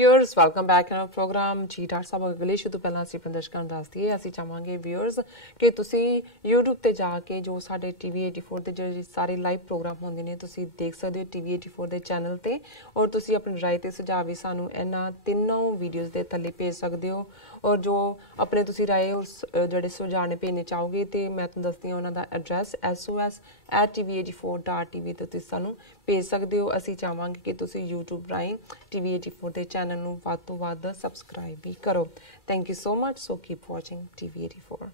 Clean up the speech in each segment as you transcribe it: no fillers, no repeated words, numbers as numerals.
Viewers welcome back in program ਜੀ doctor ਸਾਹਿਬ ਅਗਲੇ ਸ਼ੁਰੂ ਤੋਂ ਪਹਿਲਾਂ ਅਸੀਂ ਆਪਣੇ ਦਰਸ਼ਕਾਂ ਨੂੰ ਦੱਸ ਦਈਏ ਅਸੀਂ ਚਾਹਾਂਗੇ ਵਿਊਅਰਸ ਕਿ ਤੁਸੀਂ YouTube ਤੇ ਜਾ ਕੇ ਜੋ ਸਾਡੇ TV84 ਦੇ ਜਿਹੜੇ ਸਾਰੇ ਲਾਈਵ ਪ੍ਰੋਗਰਾਮ ਹੁੰਦੇ ਨੇ ਤੁਸੀਂ ਦੇਖ ਸਕਦੇ ਹੋ TV84 ਦੇ ਚੈਨਲ ਤੇ ਔਰ ਤੁਸੀਂ ਆਪਣੀ ਰਾਏ ਤੇ ਸੁਝਾਅ ਵੀ ਸਾਨੂੰ ਇਹਨਾਂ ਤਿੰਨੋਂ ਵੀਡੀਓਜ਼ ਦੇ ਥੱਲੇ ਭੇਜ ਸਕਦੇ ਹੋ ਔਰ ਜੋ ਆਪਣੇ ਤੁਸੀਂ ਰਾਏ ਔਰ ਜਿਹੜੇ ਸੁਝਾਅ ਭੇਜਣੇ ਚਾਹੋਗੇ ਤੇ ਮੈਂ ਤੁਹਾਨੂੰ ਦੱਸਦੀ ਹਾਂ ਉਹਨਾਂ ਦਾ ਐਡਰੈਸ sos@tv84.tv ਤੇ ਤੁਸੀਂ ਸਾਨੂੰ ਭੇਜ ਸਕਦੇ ਹੋ ਅਸੀਂ ਚਾਹਾਂਗੇ ਕਿ ਤੁਸੀਂ YouTube ਰਾਹੀਂ TV84 ਦੇ ਚੈਨਲ ਨੂੰ ਵੱਧ ਤੋਂ ਵੱਧ ਸਬਸਕ੍ਰਾਈਬ ਵੀ ਕਰੋ thank you so much so keep watching TV84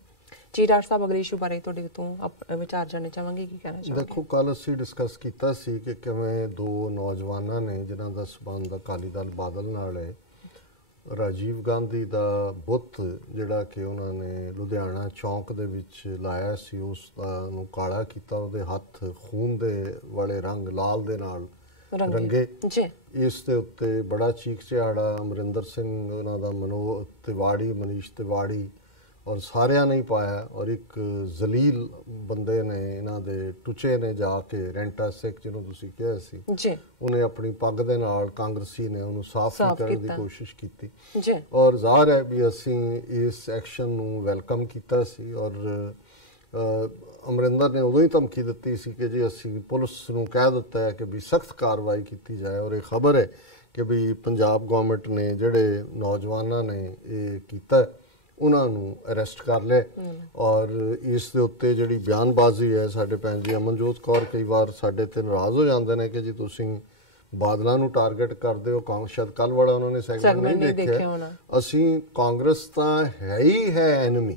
ਜੀ ਡਾਕਟਰ ਸਾਹਿਬ ਅਗਲੇ ਇਸ਼ੂ ਬਾਰੇ ਤੁਹਾਡੇ ਤੋਂ ਵਿਚਾਰ ਜਾਣਨੇ ਚਾਹਾਂਗੇ ਕੀ ਕਹਿਣਾ ਚਾਹੋਗੇ ਦੇਖੋ ਕੱਲ ਅਸੀਂ ਡਿਸਕਸ ਕੀਤਾ ਸੀ ਕਿ ਕਿਵੇਂ ਦੋ ਨੌਜਵਾਨਾਂ ਨੇ ਜਿਨ੍ਹਾਂ ਦਾ ਸਬੰਧ ਅਕਾਲੀ ਦਲ ਬਾਦਲ ਨਾਲ ਹੈ ਰਾਜੀਵ ਗਾਂਧੀ ਦਾ ਬੁੱਤ ਜਿਹੜਾ ਕਿ ਉਹਨਾਂ ਨੇ ਲੁਧਿਆਣਾ ਚੌਂਕ ਦੇ ਵਿੱਚ ਲਾਇਆ ਸੀ ਉਸ ਦਾ ਨੂੰ ਕਾਲਾ ਕੀਤਾ ਉਹਦੇ ਹੱਥ ਖੂਨ ਦੇ ਵਾਲੇ ਰੰਗ ਲਾਲ ਦੇ ਨਾਲ ਰੰਗੇ ਇਸ ਦੇ ਉੱਤੇ ਬੜਾ ਚੀਕ ਚਿਹਾੜਾ ਅਮਰਿੰਦਰ ਸਿੰਘ ਉਹਨਾਂ ਦਾ ਤਿਵਾੜੀ ਮਨੀਸ਼ ਤਿਵਾੜੀ ਔਰ ਸਾਰਿਆਂ ਨੇ ਹੀ ਪਾਇਆ ਔਰ ਇੱਕ ਜ਼ਲੀਲ ਬੰਦੇ ਨੇ ਇਹਨਾਂ ਦੇ ਟੁਚੇ ਨੇ ਜਾ ਕੇ ਰੈਂਟਾ ਸਿੱਖ ਜਿਹਨੂੰ ਤੁਸੀਂ ਕਿਹਾ ਸੀ ਉਹਨੇ ਆਪਣੀ ਪੱਗ ਦੇ ਨਾਲ ਕਾਂਗਰਸੀ ਨੇ ਉਹਨੂੰ ਸਾਫ਼ ਕਰਨ ਦੀ ਕੋਸ਼ਿਸ਼ ਕੀਤੀ ਔਰ ਜ਼ਾਹਰ ਹੈ ਵੀ ਅਸੀਂ ਇਸ ਐਕਸ਼ਨ ਨੂੰ ਵੈਲਕਮ ਕੀਤਾ ਸੀ ਔਰ ਅਮਰਿੰਦਰ ਨੇ ਉਦੋਂ ਹੀ ਧਮਕੀ ਦਿੱਤੀ ਸੀ ਕਿ ਜੀ ਅਸੀਂ ਪੁਲਿਸ ਨੂੰ ਕਹਿ ਦਿੱਤਾ ਹੈ ਕਿ ਵੀ ਸਖਤ ਕਾਰਵਾਈ ਕੀਤੀ ਜਾਏ ਔਰ ਇਹ ਖਬਰ ਹੈ ਕਿ ਵੀ ਪੰਜਾਬ ਗਵਰਨਮੈਂਟ ਨੇ ਜਿਹੜੇ ਨੌਜਵਾਨਾਂ ਨੇ ਇਹ ਕੀਤਾ ਉਹਨਾਂ ਨੂੰ ਅਰੈਸਟ ਕਰ ਲਿਆ ਔਰ ਇਸ ਦੇ ਉੱਤੇ ਜਿਹੜੀ ਬਿਆਨਬਾਜ਼ੀ ਹੈ ਸਾਡੇ ਭੈਣ ਜੀ ਅਮਨਜੋਤ ਕੌਰ ਕਈ ਵਾਰ ਸਾਡੇ ਤੇ ਨਾਰਾਜ਼ ਹੋ ਜਾਂਦੇ ਨੇ ਕਿ ਜੀ ਤੁਸੀਂ ਬਾਦਲਾਂ ਨੂੰ ਟਾਰਗੇਟ ਕਰਦੇ ਹੋ ਸ਼ਾਇਦ ਕੱਲ ਵਾਲਾ ਉਹਨਾਂ ਨੇ ਸੈਗਮੈਂਟ ਨਹੀਂ ਦੇਖਿਆ ਅਸੀਂ ਕਾਂਗਰਸ ਤਾਂ ਹੈ ਹੀ ਹੈ ਐਨਮੀ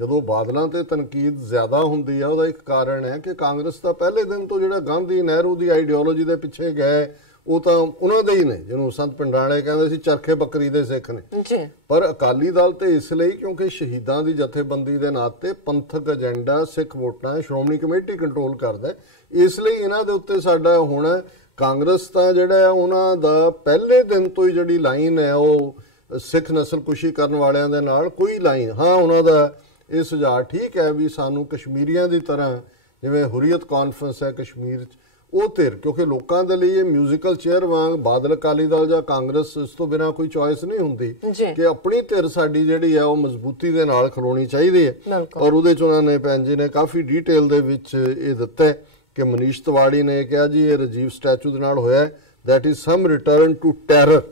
ਜਦੋਂ ਬਾਦਲਾਂ ਤੇ ਤਨਕੀਦ ਜ਼ਿਆਦਾ ਹੁੰਦੀ ਆ ਉਹਦਾ ਇੱਕ ਕਾਰਨ ਹੈ ਕਿ ਕਾਂਗਰਸ ਦਾ ਪਹਿਲੇ ਦਿਨ ਤੋਂ ਜਿਹੜਾ ਗਾਂਧੀ ਨਹਿਰੂ ਦੀ ਆਈਡੀਓਲੋਜੀ ਦੇ ਪਿੱਛੇ ਗਏ ਉਹ ਤਾਂ ਉਹਨਾਂ ਦੇ ਹੀ ਨੇ ਜਿਹਨੂੰ ਸੰਤ ਪਿੰਡਾਲੇ ਕਹਿੰਦੇ ਸੀ ਚਰਖੇ ਬੱਕਰੀ ਦੇ ਸਿੱਖ ਨੇ ਪਰ ਅਕਾਲੀ ਦਲ ਤੇ ਇਸ ਲਈ ਕਿਉਂਕਿ ਸ਼ਹੀਦਾਂ ਦੀ ਜਥੇਬੰਦੀ ਦੇ ਨਾਤੇ ਪੰਥਕ ਏਜੰਡਾ ਸਿੱਖ ਵੋਟਾਂ ਸ਼੍ਰੋਮਣੀ ਕਮੇਟੀ ਕੰਟਰੋਲ ਕਰਦਾ ਇਸ ਲਈ ਇਹਨਾਂ ਦੇ ਉੱਤੇ ਸਾਡਾ ਹੁਣ ਕਾਂਗਰਸ ਤਾਂ ਜਿਹੜਾ ਉਹਨਾਂ ਦਾ ਪਹਿਲੇ ਦਿਨ ਤੋਂ ਹੀ ਜਿਹੜੀ ਲਾਈਨ ਹੈ ਉਹ ਸਿੱਖ ਨਸਲਕੁਸ਼ੀ ਕਰਨ ਵਾਲਿਆਂ ਦੇ ਨਾਲ ਕੋਈ ਲਾਈਨ ਹਾਂ ਉਹਨਾਂ ਦਾ ਇਹ ਸੁਝਾਅ ਠੀਕ ਹੈ ਵੀ ਸਾਨੂੰ ਕਸ਼ਮੀਰੀਆਂ ਦੀ ਤਰ੍ਹਾਂ ਜਿਵੇਂ ਹੁਰੀਅਤ ਕਾਨਫਰੰਸ ਹੈ ਕਸ਼ਮੀਰ 'ਚ ਉਹ ਧਿਰ ਕਿਉਂਕਿ ਲੋਕਾਂ ਦੇ ਲਈ ਇਹ ਮਿਊਜ਼ੀਕਲ ਚੇਅਰ ਵਾਂਗ ਬਾਦਲ ਅਕਾਲੀ ਦਲ ਜਾਂ ਕਾਂਗਰਸ ਇਸ ਤੋਂ ਬਿਨਾਂ ਕੋਈ ਚੋਇਸ ਨਹੀਂ ਹੁੰਦੀ ਕਿ ਆਪਣੀ ਧਿਰ ਸਾਡੀ ਜਿਹੜੀ ਹੈ ਉਹ ਮਜ਼ਬੂਤੀ ਦੇ ਨਾਲ ਖਲੋਣੀ ਚਾਹੀਦੀ ਹੈ ਔਰ ਉਹਦੇ 'ਚ ਉਹਨਾਂ ਨੇ ਭੈਣ ਜੀ ਨੇ ਕਾਫੀ ਡੀਟੇਲ ਦੇ ਵਿੱਚ ਇਹ ਦਿੱਤਾ ਕਿ ਮਨੀਸ਼ ਤਿਵਾੜੀ ਨੇ ਕਿਹਾ ਜੀ ਇਹ ਰਾਜੀਵ ਸਟੈਚੂ ਦੇ ਨਾਲ ਹੋਇਆ that is some return to terror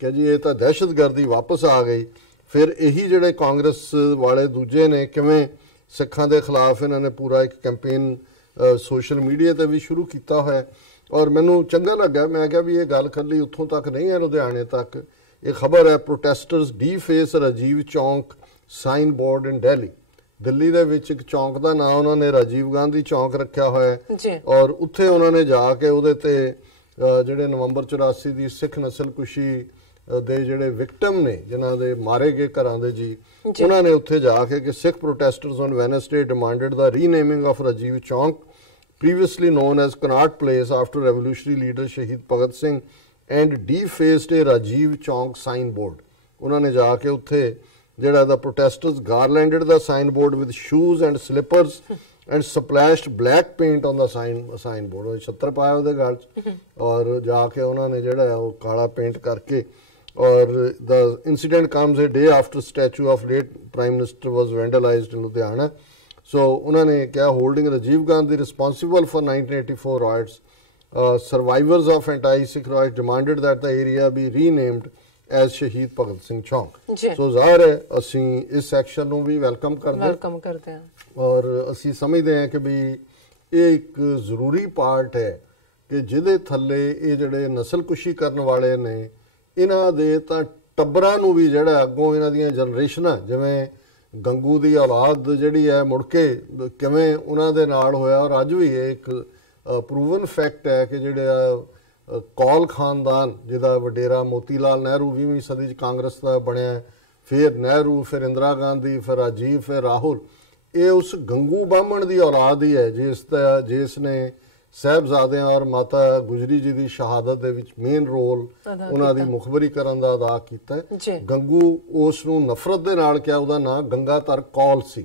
ਕਿ ਜੀ ਇਹ ਤਾਂ ਦਹਿਸ਼ਤਗਰਦੀ ਵਾਪਸ ਆ ਗਈ ਫਿਰ ਇਹੀ ਜਿਹੜੇ ਕਾਂਗਰਸ ਵਾਲੇ ਦੂਜੇ ਨੇ ਕਿਵੇਂ ਸਿੱਖਾਂ ਦੇ ਖਿਲਾਫ ਇਹਨਾਂ ਨੇ ਪੂਰਾ ਇੱਕ ਕੈਂਪੇਨ ਸੋਸ਼ਲ ਮੀਡੀਆ ਤੇ ਵੀ ਸ਼ੁਰੂ ਕੀਤਾ ਹੋਇਆ ਔਰ ਮੈਨੂੰ ਚੰਗਾ ਲੱਗਾ ਮੈਂ ਕਿਹਾ ਵੀ ਇਹ ਗੱਲ ਇਕੱਲੀ ਉੱਥੋਂ ਤੱਕ ਨਹੀਂ ਹੈ ਲੁਧਿਆਣੇ ਤੱਕ ਇਹ ਖਬਰ ਹੈ ਪ੍ਰੋਟੈਸਟਰਸ ਡੀਫੇਸ ਰਾਜੀਵ ਚੌਂਕ ਸਾਈਨ ਬੋਰਡ ਇਨ ਦਿੱਲੀ ਦੇ ਵਿੱਚ ਇੱਕ ਚੌਂਕ ਦਾ ਨਾਮ ਉਹਨਾਂ ਨੇ ਰਾਜੀਵ ਗਾਂਧੀ ਚੌਂਕ ਰੱਖਿਆ ਹੋਇਆ ਔਰ ਉੱਥੇ ਉਹਨਾਂ ਨੇ ਜਾ ਕੇ ਉਹਦੇ ਤੇ ਜਿਹੜੇ ਨਵੰਬਰ 84 ਦੀ ਸਿੱਖ ਨਸਲਕੁਸ਼ੀ ਦੇ ਜਿਹੜੇ ਵਿਕਟਮ ਨੇ ਜਿਨ੍ਹਾਂ ਦੇ ਮਾਰੇ ਗਏ ਘਰਾਂ ਦੇ ਜੀ ਉਹਨਾਂ ਨੇ ਉੱਥੇ ਜਾ ਕੇ ਕਿ Sikh protesters on Wednesday demanded the renaming of Rajiv Chowk previously known as Connaught Place after revolutionary leader Shahid Bhagat Singh and defaced a Rajiv Chowk signboard ਉਹਨਾਂ ਨੇ ਜਾ ਕੇ ਉੱਥੇ ਜਿਹੜਾ ਦਾ protesters garlanded the signboard with shoes and slippers and splashed black paint on the signboard ਉਹ ਛੱਤਰ ਪਾਇਆ ਉਹਦੇ ਗਲ 'ਚ ਔਰ ਜਾ ਕੇ ਉਹਨਾਂ ਨੇ ਜਿਹੜਾ ਉਹ ਕਾਲਾ ਪੇਂਟ ਕਰਕੇ ਔਰ the incident comes a day after statue of late Prime Minister was vandalized in Ludhiana so ਉਹਨਾਂ ਨੇ ਕਿਹਾ holding Rajiv Gandhi responsible for 1984 riots survivors of anti-Sikh riots demanded that the area be renamed as ਸ਼ਹੀਦ ਭਗਤ ਸਿੰਘ ਚੌਂਕ ਸੋ ਜ਼ਾਹਰ ਹੈ ਅਸੀਂ ਇਸ section ਨੂੰ ਵੀ welcome ਕਰਦੇ ਹਾਂ ਔਰ ਅਸੀਂ ਸਮਝਦੇ ਹਾਂ ਕਿ ਵੀ ਇਹ ਇੱਕ ਜ਼ਰੂਰੀ ਪਾਰਟ ਹੈ ਕਿ ਜਿਹਦੇ ਥੱਲੇ ਇਹ ਜਿਹੜੇ ਨਸਲਕੁਸ਼ੀ ਕਰਨ ਵਾਲੇ ਨੇ ਇਹਨਾਂ ਦੇ ਤਾਂ ਟੱਬਰਾਂ ਨੂੰ ਵੀ ਜਿਹੜਾ ਅੱਗੋਂ ਇਹਨਾਂ ਦੀਆਂ ਜਨਰੇਸ਼ਨਾਂ ਜਿਵੇਂ ਗੰਗੂ ਦੀ ਔਲਾਦ ਜਿਹੜੀ ਹੈ ਮੁੜ ਕੇ ਕਿਵੇਂ ਉਹਨਾਂ ਦੇ ਨਾਲ ਹੋਇਆ ਔਰ ਅੱਜ ਵੀ ਇਹ ਇੱਕ ਪ੍ਰੂਵਨ ਫੈਕਟ ਹੈ ਕਿ ਜਿਹੜੇ ਕੌਲ ਖਾਨਦਾਨ ਜਿਹਦਾ ਵਡੇਰਾ ਮੋਤੀ ਲਾਲ ਨਹਿਰੂ 20ਵੀਂ ਸਦੀ 'ਚ ਕਾਂਗਰਸ ਦਾ ਬਣਿਆ ਫਿਰ ਨਹਿਰੂ ਫਿਰ ਇੰਦਰਾ ਗਾਂਧੀ ਫਿਰ ਰਾਜੀਵ ਫਿਰ ਰਾਹੁਲ ਇਹ ਉਸ ਗੰਗੂ ਬਾਹਮਣ ਦੀ ਔਲਾਦ ਹੀ ਹੈ ਜਿਸ ਨੇ ਸਾਹਿਬਜ਼ਾਦਿਆਂ ਔਰ ਮਾਤਾ ਗੁਜਰੀ ਜੀ ਦੀ ਸ਼ਹਾਦਤ ਦੇ ਵਿੱਚ ਮੇਨ ਰੋਲ ਉਹਨਾਂ ਦੀ ਮੁਖਬਰੀ ਕਰਨ ਦਾ ਅਦਾ ਕੀਤਾ ਗੰਗੂ ਉਸ ਨੂੰ ਨਫ਼ਰਤ ਦੇ ਨਾਲ ਕਿਹਾ ਉਹਦਾ ਨਾਂ ਗੰਗਾਧਰ ਕੌਲ ਸੀ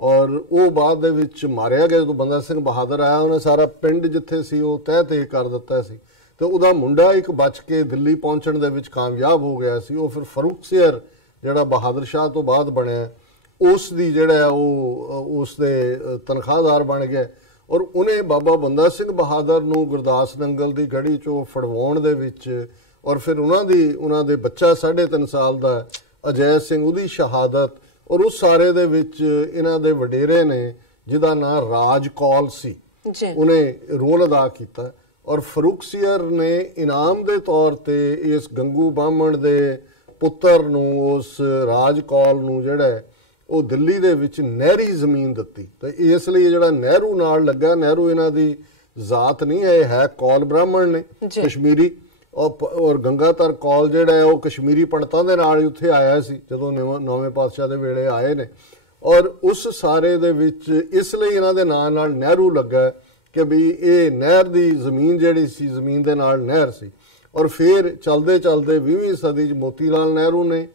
ਔਰ ਉਹ ਬਾਅਦ ਦੇ ਵਿੱਚ ਮਾਰਿਆ ਗਿਆ ਜਦੋਂ ਬੰਦਾ ਸਿੰਘ ਬਹਾਦਰ ਆਇਆ ਉਹਨੇ ਸਾਰਾ ਪਿੰਡ ਜਿੱਥੇ ਸੀ ਉਹ ਤਹਿ ਕਰ ਦਿੱਤਾ ਸੀ ਤੇ ਉਹਦਾ ਮੁੰਡਾ ਇੱਕ ਬਚ ਕੇ ਦਿੱਲੀ ਪਹੁੰਚਣ ਦੇ ਵਿੱਚ ਕਾਮਯਾਬ ਹੋ ਗਿਆ ਸੀ। ਉਹ ਫਿਰ ਫਰੂਖ ਸਿਰ ਜਿਹੜਾ ਬਹਾਦਰ ਸ਼ਾਹ ਤੋਂ ਬਾਅਦ ਬਣਿਆ, ਉਸ ਦੀ ਜਿਹੜਾ ਉਹ ਉਸ ਦੇ ਤਨਖਾਹਦਾਰ ਬਣ ਗਿਆ ਔਰ ਉਹਨੇ ਬਾਬਾ ਬੰਦਾ ਸਿੰਘ ਬਹਾਦਰ ਨੂੰ ਗੁਰਦਾਸ ਨੰਗਲ ਦੀ ਗੜੀ ਚੋਂ ਫੜਵਾਉਣ ਦੇ ਵਿੱਚ ਔਰ ਫਿਰ ਉਹਨਾਂ ਦੇ ਬੱਚਾ 3.5 ਸਾਲ ਦਾ ਅਜੈ ਸਿੰਘ, ਉਹਦੀ ਸ਼ਹਾਦਤ ਔਰ ਉਸ ਸਾਰੇ ਦੇ ਵਿੱਚ ਇਹਨਾਂ ਦੇ ਵਡੇਰੇ ਨੇ ਜਿਹਦਾ ਨਾਂ ਰਾਜ ਕੌਲ ਸੀ, ਉਹਨੇ ਰੋਲ ਅਦਾ ਕੀਤਾ। ਔਰ ਫਰੂਖ ਸਿਰ ਨੇ ਇਨਾਮ ਦੇ ਤੌਰ ਤੇ ਇਸ ਗੰਗੂ ਬਾਹਮਣ ਦੇ ਪੁੱਤਰ ਨੂੰ, ਉਸ ਰਾਜ ਕੌਲ ਨੂੰ ਜਿਹੜਾ ਉਹ ਦਿੱਲੀ ਦੇ ਵਿੱਚ ਨਹਿਰੀ ਜ਼ਮੀਨ ਦਿੱਤੀ। ਤੇ ਇਸ ਲਈ ਜਿਹੜਾ ਨਹਿਰੂ ਨਾਲ ਲੱਗਾ, ਨਹਿਰੂ ਇਹਨਾਂ ਦੀ ਜ਼ਾਤ ਨਹੀਂ ਹੈ ਕੌਲ ਬ੍ਰਾਹਮਣ ਨੇ ਕਸ਼ਮੀਰੀ, ਔਰ ਗੰਗਾਧਰ ਕੌਲ ਜਿਹੜਾ ਹੈ ਉਹ ਕਸ਼ਮੀਰੀ ਪੰਡਤਾਂ ਦੇ ਨਾਲ ਹੀ ਉੱਥੇ ਆਇਆ ਸੀ ਜਦੋਂ ਨੌਵੇਂ ਪਾਤਸ਼ਾਹ ਦੇ ਵੇਲੇ ਆਏ ਨੇ। ਔਰ ਉਸ ਸਾਰੇ ਦੇ ਵਿੱਚ ਇਸ ਲਈ ਇਹਨਾਂ ਦੇ ਨਾਂ ਨਾਲ ਨਹਿਰੂ ਲੱਗਾ ਕਿ ਵੀ ਇਹ ਨਹਿਰ ਦੀ ਜ਼ਮੀਨ ਜਿਹੜੀ ਸੀ, ਜ਼ਮੀਨ ਦੇ ਨਾਲ ਨਹਿਰ ਸੀ। ਔਰ ਫਿਰ ਚਲਦੇ ਚਲਦੇ 20ਵੀਂ ਸਦੀ 'ਚ ਮੋਤੀ ਲਾਲ ਨਹਿਰੂ ਨੇ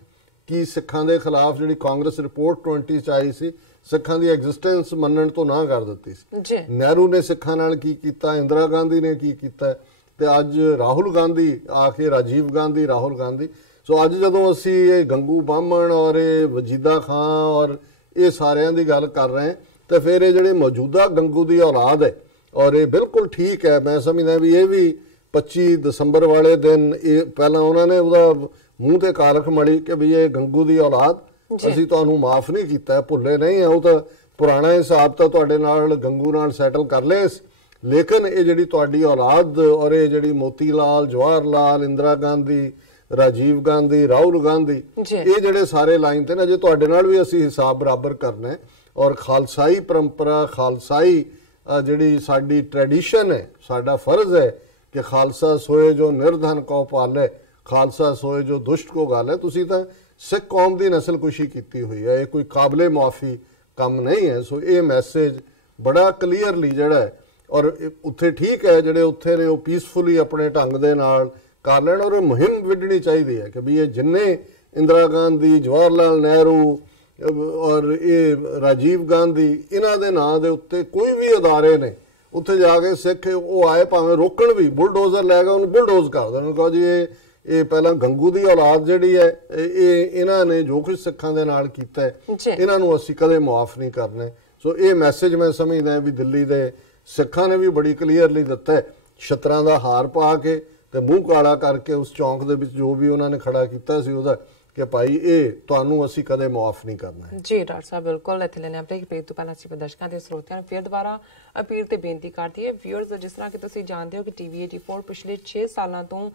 ਕੀ ਸਿੱਖਾਂ ਦੇ ਖਿਲਾਫ ਜਿਹੜੀ ਕਾਂਗਰਸ ਰਿਪੋਰਟ 20 'ਚ ਆਈ ਸੀ, ਸਿੱਖਾਂ ਦੀ ਐਗਜ਼ਿਸਟੈਂਸ ਮੰਨਣ ਤੋਂ ਨਾ ਕਰ ਦਿੱਤੀ ਸੀ। ਨਹਿਰੂ ਨੇ ਸਿੱਖਾਂ ਨਾਲ ਕੀ ਕੀਤਾ, ਇੰਦਰਾ ਗਾਂਧੀ ਨੇ ਕੀ ਕੀਤਾ, ਤੇ ਅੱਜ ਰਾਹੁਲ ਗਾਂਧੀ ਆ ਕੇ ਰਾਜੀਵ ਗਾਂਧੀ, ਰਾਹੁਲ ਗਾਂਧੀ। ਸੋ ਅੱਜ ਜਦੋਂ ਅਸੀਂ ਇਹ ਗੰਗੂ ਬਾਹਮਣ ਔਰ ਇਹ ਵਜੀਦਾ ਖਾਂ ਔਰ ਇਹ ਸਾਰਿਆਂ ਦੀ ਗੱਲ ਕਰ ਰਹੇ ਹਾਂ, ਤੇ ਫਿਰ ਇਹ ਜਿਹੜੇ ਮੌਜੂਦਾ ਗੰਗੂ ਦੀ ਔਲਾਦ ਹੈ ਔਰ ਇਹ ਬਿਲਕੁਲ ਠੀਕ ਹੈ। ਮੈਂ ਸਮਝਦਾ ਵੀ ਇਹ ਵੀ 25 ਦਸੰਬਰ ਵਾਲੇ ਦਿਨ ਇਹ ਪਹਿਲਾਂ ਉਹਨਾਂ ਨੇ ਉਹਦਾ ਮੂੰਹ ਤੇ ਕਾਲਖ ਮੜੀ ਕਿ ਵੀ ਇਹ ਗੰਗੂ ਦੀ ਔਲਾਦ, ਅਸੀਂ ਤੁਹਾਨੂੰ ਮਾਫ ਨਹੀਂ ਕੀਤਾ, ਭੁੱਲੇ ਨਹੀਂ ਆ, ਉਹ ਤਾਂ ਪੁਰਾਣਾ ਹਿਸਾਬ ਤਾਂ ਤੁਹਾਡੇ ਨਾਲ ਗੰਗੂ ਨਾਲ ਸੈਟਲ ਕਰ ਲਏ, ਲੇਕਿਨ ਇਹ ਜਿਹੜੀ ਤੁਹਾਡੀ ਔਲਾਦ ਔਰ ਇਹ ਜਿਹੜੀ ਮੋਤੀ ਲਾਲ, ਜਵਾਹਰ ਲਾਲ, ਇੰਦਰਾ ਗਾਂਧੀ, ਰਾਜੀਵ ਗਾਂਧੀ, ਰਾਹੁਲ ਗਾਂਧੀ, ਇਹ ਜਿਹੜੇ ਸਾਰੇ ਲਾਈਨ ਤੇ ਨਾ, ਜੇ ਤੁਹਾਡੇ ਨਾਲ ਵੀ ਅਸੀਂ ਹਿਸਾਬ ਬਰਾਬਰ ਕਰਨਾ ਹੈ। ਔਰ ਖਾਲਸਾਈ ਪਰੰਪਰਾ, ਖਾਲਸਾਈ ਜਿਹੜੀ ਸਾਡੀ ਟ੍ਰੈਡੀਸ਼ਨ ਹੈ, ਸਾਡਾ ਫਰਜ਼ ਹੈ ਕਿ ਖਾਲਸਾ ਸੋਏ ਜੋ ਨਿਰਧਨ ਕੋ ਪਾਲੇ, ਖਾਲਸਾ ਸੋਏ ਜੋ ਦੁਸ਼ਟ ਕੋ ਗਾਲੇ। ਤੁਸੀਂ ਤਾਂ ਸਿੱਖ ਕੌਮ ਦੀ ਨਸਲਕੁਸ਼ੀ ਕੀਤੀ ਹੋਈ ਹੈ, ਇਹ ਕੋਈ ਕਾਬਲੇ ਮੁਆਫੀ ਕੰਮ ਨਹੀਂ ਹੈ। ਸੋ ਇਹ ਮੈਸੇਜ ਬੜਾ ਕਲੀਅਰਲੀ ਜਿਹੜਾ ਹੈ, ਔਰ ਉੱਥੇ ਠੀਕ ਹੈ ਜਿਹੜੇ ਉੱਥੇ ਨੇ ਉਹ ਪੀਸਫੁਲੀ ਆਪਣੇ ਢੰਗ ਦੇ ਨਾਲ ਕਰ ਲੈਣ, ਔਰ ਮੁਹਿੰਮ ਵਿੱਢਣੀ ਚਾਹੀਦੀ ਹੈ ਕਿ ਵੀ ਇਹ ਜਿੰਨੇ ਇੰਦਰਾ ਗਾਂਧੀ, ਜਵਾਹਰ ਲਾਲ ਨਹਿਰੂ ਔਰ ਇਹ ਰਾਜੀਵ ਗਾਂਧੀ, ਇਹਨਾਂ ਦੇ ਨਾਂ ਦੇ ਉੱਤੇ ਕੋਈ ਵੀ ਅਦਾਰੇ ਨੇ, ਉੱਥੇ ਜਾ ਕੇ ਸਿੱਖ ਉਹ ਆਏ ਭਾਵੇਂ ਰੋਕਣ ਵੀ, ਬੁਲਡੋਜ਼ਰ ਲੈ ਕੇ ਉਹਨੂੰ ਬੁਲਡੋਜ਼ ਕਰ ਦੇਣ, ਕਹੋ ਜੀ ਇਹ ਪਹਿਲਾਂ ਗੰਗੂ ਦੀ ਔਲਾਦ ਜਿਹੜੀ ਹੈ, ਇਹ ਇਹਨਾਂ ਨੇ ਜੋ ਕੁਝ ਸਿੱਖਾਂ ਦੇ ਨਾਲ ਕੀਤਾ ਇਹਨਾਂ ਨੂੰ ਅਸੀਂ ਕਦੇ ਮੁਆਫ ਨਹੀਂ ਕਰਨੇ। ਸੋ ਇਹ ਮੈਸੇਜ ਮੈਂ ਸਮਝਦਾ ਵੀ ਦਿੱਲੀ ਦੇ ਸਿੱਖਾਂ ਨੇ ਵੀ ਬੜੀ ਕਲੀਅਰਲੀ ਦਿੱਤਾ, ਛਤਰਾਂ ਦਾ ਹਾਰ ਪਾ ਕੇ ਤੇ ਮੂੰਹ ਕਾਲਾ ਕਰਕੇ ਉਸ ਚੌਂਕ ਦੇ ਵਿੱਚ ਜੋ ਵੀ ਉਹਨਾਂ ਨੇ ਖੜਾ ਕੀਤਾ ਸੀ ਉਹਦਾ ਕਿ ਭਾਈ ਇਹ ਤੁਹਾਨੂੰ ਅਸੀਂ ਕਦੇ ਮਾਫ ਨਹੀਂ ਕਰਨਾ ਹੈ। ਜੀ ਡਾਕਟਰ ਸਾਹਿਬ, ਬਿਲਕੁਲ ਇੱਥੇ ਲੈਣੇ ਆਪਣੇ ਇੱਕ ਪੇਜ ਤੋਂ ਪਹਿਲਾਂ ਅਸੀਂ ਦਰਸ਼ਕਾਂ ਦੇ ਸਰੋਤਿਆਂ ਨੂੰ ਫਿਰ ਦੁਬਾਰਾ ਅਪੀਲ ਤੇ ਬੇਨਤੀ ਕਰਦੀ ਹੈ ਵਿਊਅਰਸ, ਜਿਸ ਤਰ੍ਹਾਂ ਕਿ ਤੁਸੀਂ ਜਾਣਦੇ ਹੋ ਕਿ ਟੀਵੀ 84 ਪਿਛਲੇ 6 ਸਾਲਾਂ ਤੋਂ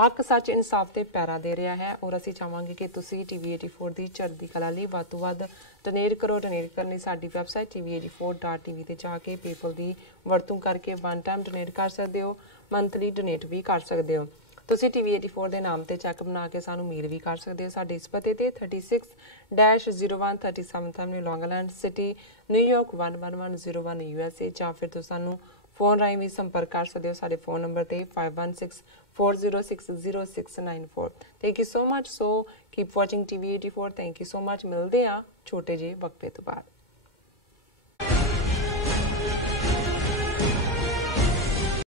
ਹੱਕ, ਸੱਚ, ਇਨਸਾਫ ਤੇ ਪੈਰਾ ਦੇ ਰਿਹਾ ਹੈ ਔਰ ਅਸੀਂ ਚਾਹਾਂਗੇ ਕਿ ਤੁਸੀਂ ਟੀਵੀ 84 ਦੀ ਚੜ੍ਹਦੀ ਕਲਾ ਲਈ ਵੱਧ ਤੋਂ ਵੱਧ ਡੋਨੇਟ ਕਰੋ। ਡੋਨੇਟ ਕਰਨ ਲਈ ਸਾਡੀ ਵੈਬਸਾਈਟ tv84.tv ਤੇ ਜਾ ਕੇ ਪੇਪਲ ਦੀ ਵਰਤੋਂ ਕਰਕੇ ਵਨ ਟਾਈਮ ਡੋਨੇਟ ਕਰ ਸਕਦੇ ਹੋ, ਮੰਥਲੀ ਡੋਨੇਟ ਵੀ ਕਰ ਸਕਦੇ ਹੋ। ਤੁਸੀਂ ਟੀਵੀ 84 ਦੇ ਨਾਮ ਤੇ ਚੈੱਕ ਬਣਾ ਕੇ ਸਾਨੂੰ ਮੇਲ ਵੀ ਕਰ ਸਕਦੇ ਹੋ ਸਾਡੇ ਇਸ ਪਤੇ ਤੇ 36-0137 ਐਵਨਿਊ, ਲੌਂਗ ਆਈਲੈਂਡ ਸਿਟੀ, ਨਿਊਯਾਰਕ 11101 USA, ਜਾਂ ਫਿਰ ਤੁਸੀਂ ਸਾਨੂੰ ਫੋਨ ਰਾਹੀਂ ਵੀ ਸੰਪਰਕ ਕਰ ਸਕਦੇ ਹੋ ਸਾਡੇ ਫੋਨ ਨੰਬਰ ਤੇ 5164060694। Thank you so much. So keep watching TV 84। Thank you so much. ਮਿਲਦੇ ਆ ਛੋਟੇ ਜਿਹੇ ਵਕਫੇ ਤੋਂ ਬਾਅਦ।